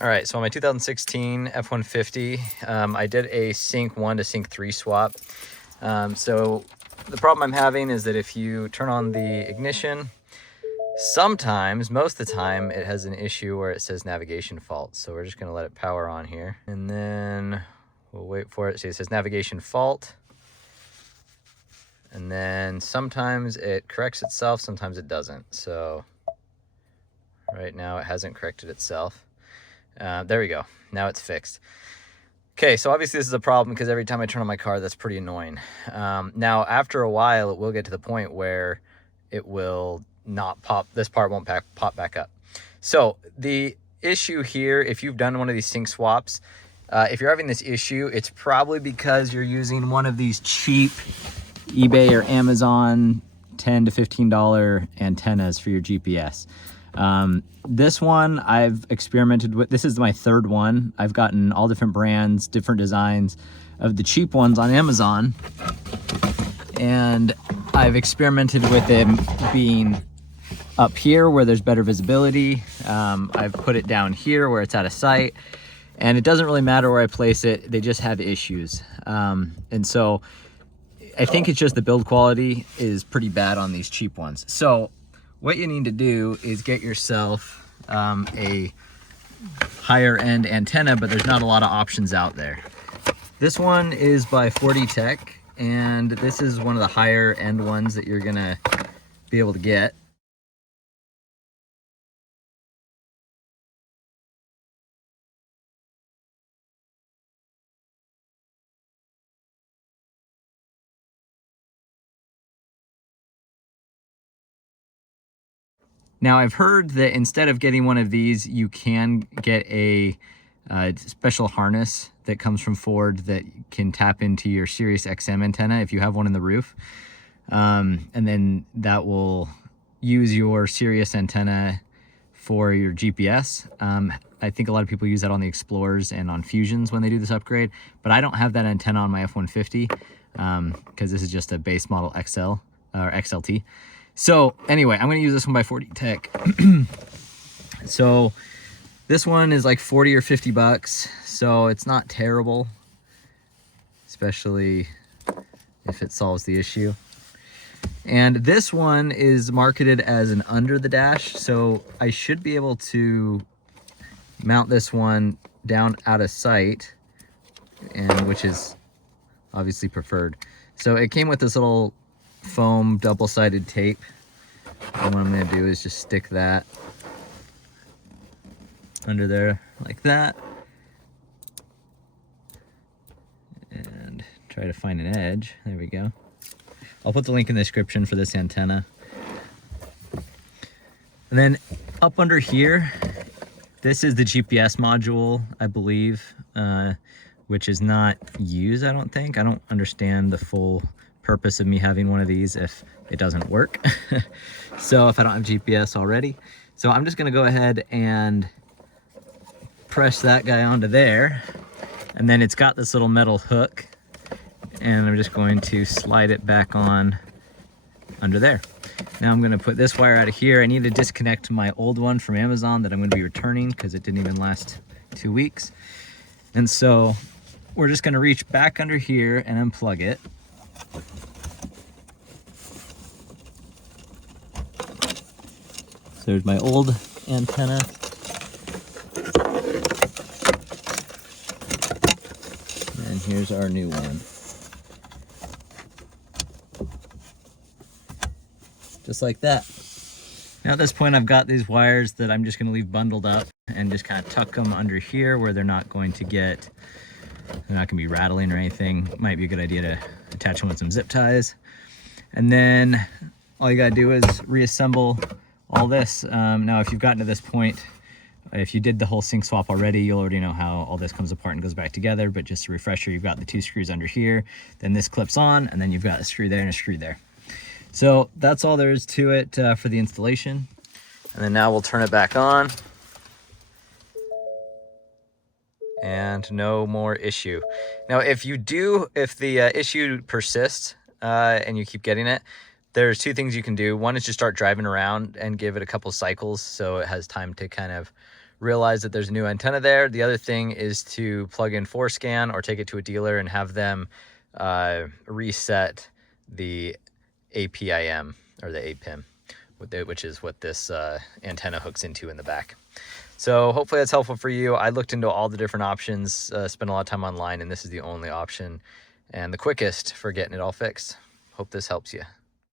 All right, so on my 2016 F-150, I did a sync 1 to sync 3 swap. So the problem I'm having is that if you turn on the ignition, sometimes, most of the time, it has an issue where it says navigation fault. So we're just gonna let it power on here. And then we'll wait for it. See, it says navigation fault. And then sometimes it corrects itself, sometimes it doesn't. So right now it hasn't corrected itself. There we go. Now it's fixed. Okay, so obviously this is a problem because every time I turn on my car, that's pretty annoying. Now, after a while, it will get to the point where it will not pop. This part won't pop back up. So the issue here, if you've done one of these sync swaps, if you're having this issue, it's probably because you're using one of these cheap eBay or Amazon $10 to $15 antennas for your GPS. This one I've experimented with. This is my third one. I've gotten all different brands, different designs of the cheap ones on Amazon, and I've experimented with them being up here where there's better visibility. I've put it down here where it's out of sight, and it doesn't really matter where I place it. They just have issues. And so I think it's just the build quality is pretty bad on these cheap ones. So what you need to do is get yourself a higher end antenna, but there's not a lot of options out there. This one is by 40 Tech, and this is one of the higher end ones that you're gonna be able to get. Now, I've heard that instead of getting one of these, you can get a special harness that comes from Ford that can tap into your Sirius XM antenna if you have one in the roof. And then that will use your Sirius antenna for your GPS. I think a lot of people use that on the Explorers and on Fusions when they do this upgrade, but I don't have that antenna on my F-150 because this is just a base model XL or XLT. So anyway, I'm going to use this one by 40 Tech. So this one is like 40 or 50 bucks. So it's not terrible, especially if it solves the issue. And this one is marketed as an under the dash. So I should be able to mount this one down out of sight, and which is obviously preferred. So it came with this little foam double-sided tape, and what I'm going to do is just stick that under there like that and try to find an edge. There we go. I'll put the link in the description for this antenna. And then up under here, this is the GPS module, I believe, which is not used, I don't think. I don't understand the full purpose of me having one of these if it doesn't work. So if I don't have GPS already. So I'm just gonna go ahead and press that guy onto there. And then it's got this little metal hook, and I'm just going to slide it back on under there. Now I'm gonna put this wire out of here. I need to disconnect my old one from Amazon that I'm gonna be returning because it didn't even last 2 weeks. And so we're just gonna reach back under here and unplug it. So there's my old antenna. And here's our new one. Just like that. Now at this point I've got these wires that I'm just going to leave bundled up and just kind of tuck them under here where they're not going to be rattling or anything. Might be a good idea to attach them with some zip ties. And then all you gotta do is reassemble all this. Now if you've gotten to this point, if you did the whole sync swap already, you'll already know how all this comes apart and goes back together, but just a refresher, you've got the 2 screws under here, then this clips on, and then you've got a screw there and a screw there. So that's all there is to it for the installation. And then now we'll turn it back on. And no more issue. Now, if the issue persists and you keep getting it, there's 2 things you can do. One is just start driving around and give it a couple cycles so it has time to kind of realize that there's a new antenna there. The other thing is to plug in ForeScan or take it to a dealer and have them reset the APIM or the APIM, which is what this antenna hooks into in the back. So hopefully that's helpful for you. I looked into all the different options, spent a lot of time online, and this is the only option and the quickest for getting it all fixed. Hope this helps you.